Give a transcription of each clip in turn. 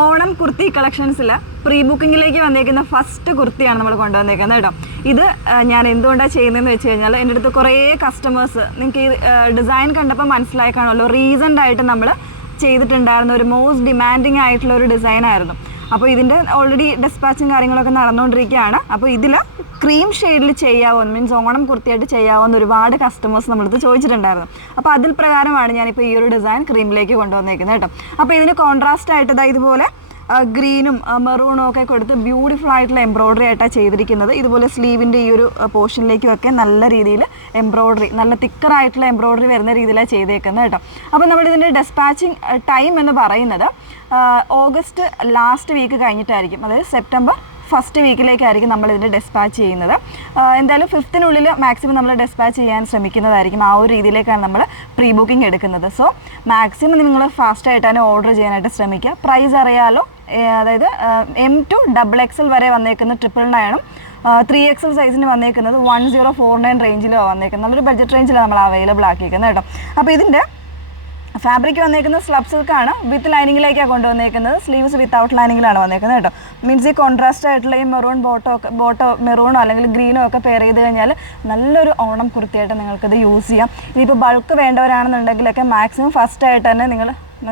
Onam kurti കളക്ഷൻസിൽ pre ബുക്കിങ്ങിലേക്ക് വന്നേക്കുന്ന first കുർത്തിയാണ് നമ്മൾ കൊണ്ടുവന്നേക്കുന്നത് കേട്ടോ. ഇത് ഞാൻ എന്തുകൊണ്ടാണ് ചെയ്യുന്നതെന്ന് വെച്ച് കഴിഞ്ഞാൽ എൻ്റെ അടുത്ത് കുറേ കസ്റ്റമേഴ്സ്, നിങ്ങൾക്ക് ഈ ഡിസൈൻ കണ്ടപ്പോൾ മനസ്സിലായി കാണുമല്ലോ, റീസെൻ്റ് ആയിട്ട് നമ്മൾ ചെയ്തിട്ടുണ്ടായിരുന്ന ഒരു മോസ്റ്റ് ഡിമാൻഡിങ് ആയിട്ടുള്ള ഒരു ഡിസൈനായിരുന്നു. അപ്പോൾ ഇതിൻ്റെ ഓൾറെഡി ഡിസ്പാച്ചും കാര്യങ്ങളൊക്കെ നടന്നുകൊണ്ടിരിക്കുകയാണ്. അപ്പോൾ ഇതിൽ ക്രീം ഷെയ്ഡിൽ ചെയ്യാവോ, മീൻസ് ഓണം കുർത്തിയായിട്ട് ചെയ്യാവോ എന്ന് ഒരുപാട് കസ്റ്റമേഴ്സ് നമ്മളടുത്ത് ചോദിച്ചിട്ടുണ്ടായിരുന്നു. അപ്പോൾ അതിൽ പ്രകാരമാണ് ഞാനിപ്പോൾ ഈ ഒരു ഡിസൈൻ ക്രീമിലേക്ക് കൊണ്ടുവന്നേക്കുന്നത് കേട്ടോ. അപ്പോൾ ഇതിന് കോൺട്രാസ്റ്റ് ആയിട്ട് ഇതുപോലെ ഗ്രീനും മെറൂണും ഒക്കെ കൊടുത്ത് ബ്യൂട്ടിഫുൾ ആയിട്ടുള്ള എംബ്രോയ്ഡറി ആയിട്ടാണ് ചെയ്തിരിക്കുന്നത്. ഇതുപോലെ സ്ലീവിൻ്റെ ഈ ഒരു പോർഷനിലേക്കുമൊക്കെ നല്ല രീതിയിൽ എംബ്രോയ്ഡറി, നല്ല തിക്കറായിട്ടുള്ള എംബ്രോയ്ഡറി വരുന്ന രീതിയിലാണ് ചെയ്തേക്കുന്നത് കേട്ടോ. അപ്പോൾ നമ്മളിതിൻ്റെ ഡിസ്പാച്ചിങ് ടൈം എന്ന് പറയുന്നത് ഓഗസ്റ്റ് ലാസ്റ്റ് വീക്ക് കഴിഞ്ഞിട്ടായിരിക്കും, അതായത് സെപ്റ്റംബർ ഫസ്റ്റ് വീക്കിലേക്കായിരിക്കും നമ്മളിതിൻ്റെ ഡിസ്പാച്ച് ചെയ്യുന്നത്. എന്തായാലും 5th മാക്സിമം നമ്മൾ ഡിസ്പാച്ച് ചെയ്യാൻ ശ്രമിക്കുന്നതായിരിക്കും. ആ ഒരു രീതിയിലേക്കാണ് നമ്മൾ പ്രീ ബുക്കിംഗ് എടുക്കുന്നത്. സോ മാക്സിമം നിങ്ങൾ ഫാസ്റ്റായിട്ട് തന്നെ ഓർഡർ ചെയ്യാനായിട്ട് ശ്രമിക്കുക. പ്രൈസ് അറിയാലോ, അതായത് M to XXL വരെ വന്നേക്കുന്ന 999, 3XL സൈസിന് വന്നേക്കുന്നത് 1049 റേഞ്ചിലാണ് വന്നേക്കുന്നത്. നല്ലൊരു ബഡ്ജറ്റ് റേഞ്ചിലാണ് നമ്മൾ അവൈലബിൾ ആക്കിയിരിക്കുന്നത് കേട്ടോ. അപ്പോൾ ഇതിൻ്റെ ഫാബ്രിക് വന്നേക്കുന്നത് സ്ലബ് സിൽക്കാണ്, വിത്ത് കൊണ്ടുവന്നേക്കുന്നത്. സ്ലീവ്സ് വിത്തൗട്ട് ലൈനിങ്ങിലാണ് വന്നേക്കുന്നത് കേട്ടോ. മീൻസ് ഈ കോൺട്രാസ്റ്റ് ആയിട്ടുള്ള ഈ മെറൂൺ ബോട്ടോ മെറൂണോ അല്ലെങ്കിൽ ഗ്രീനോ ഒക്കെ പെയർ ചെയ്ത് കഴിഞ്ഞാൽ നല്ലൊരു ഓണം കുർത്തിയായിട്ട് നിങ്ങൾക്കിത് യൂസ് ചെയ്യാം. ഇനിയിപ്പോൾ ബൾക്ക് വേണ്ടവരാണെന്നുണ്ടെങ്കിലൊക്കെ മാക്സിമം ഫസ്റ്റായിട്ട് തന്നെ നിങ്ങൾ,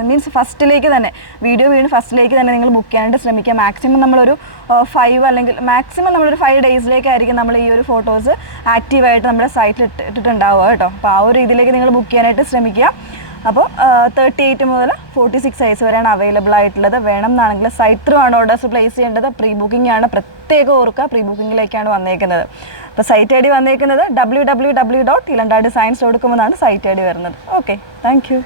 മീൻസ് ഫസ്റ്റിലേക്ക് തന്നെ ഫസ്റ്റിലേക്ക് തന്നെ നിങ്ങൾ ബുക്ക് ചെയ്യാനായിട്ട് ശ്രമിക്കുക. മാക്സിമം നമ്മളൊരു 5 അല്ലെങ്കിൽ മാക്സിമം നമ്മളൊരു 5 ഡേയ്സിലേക്കായിരിക്കും നമ്മൾ ഈ ഒരു ഫോട്ടോസ് ആക്റ്റീവായിട്ട് നമ്മുടെ സൈറ്റിൽ ഇട്ടിട്ടുണ്ടാവുക കേട്ടോ. അപ്പോൾ ആ ഒരു രീതിയിലേക്ക് നിങ്ങൾ ബുക്ക് ചെയ്യാനായിട്ട് ശ്രമിക്കുക. അപ്പോൾ 38 മുതൽ 46 സൈസ് വരെയാണ് അവൈലബിൾ ആയിട്ടുള്ളത്. വേണം എന്നാണെങ്കിൽ സൈറ്റ് ത്രൂ ആണ് ഓർഡേഴ്സ് പ്ലേസ് ചെയ്യേണ്ടത്. പ്രീ ബുക്കിംഗ് ആണ്, പ്രത്യേകം ഓർക്കുക, പ്രീ ബുക്കിങ്ങിലേക്കാണ് വന്നേക്കുന്നത്. അപ്പോൾ സൈറ്റ് ID വന്നേക്കുന്നത് www.ilandadesigns.com എന്നാണ് സൈറ്റ് ID വരുന്നത്. Okay, thank you.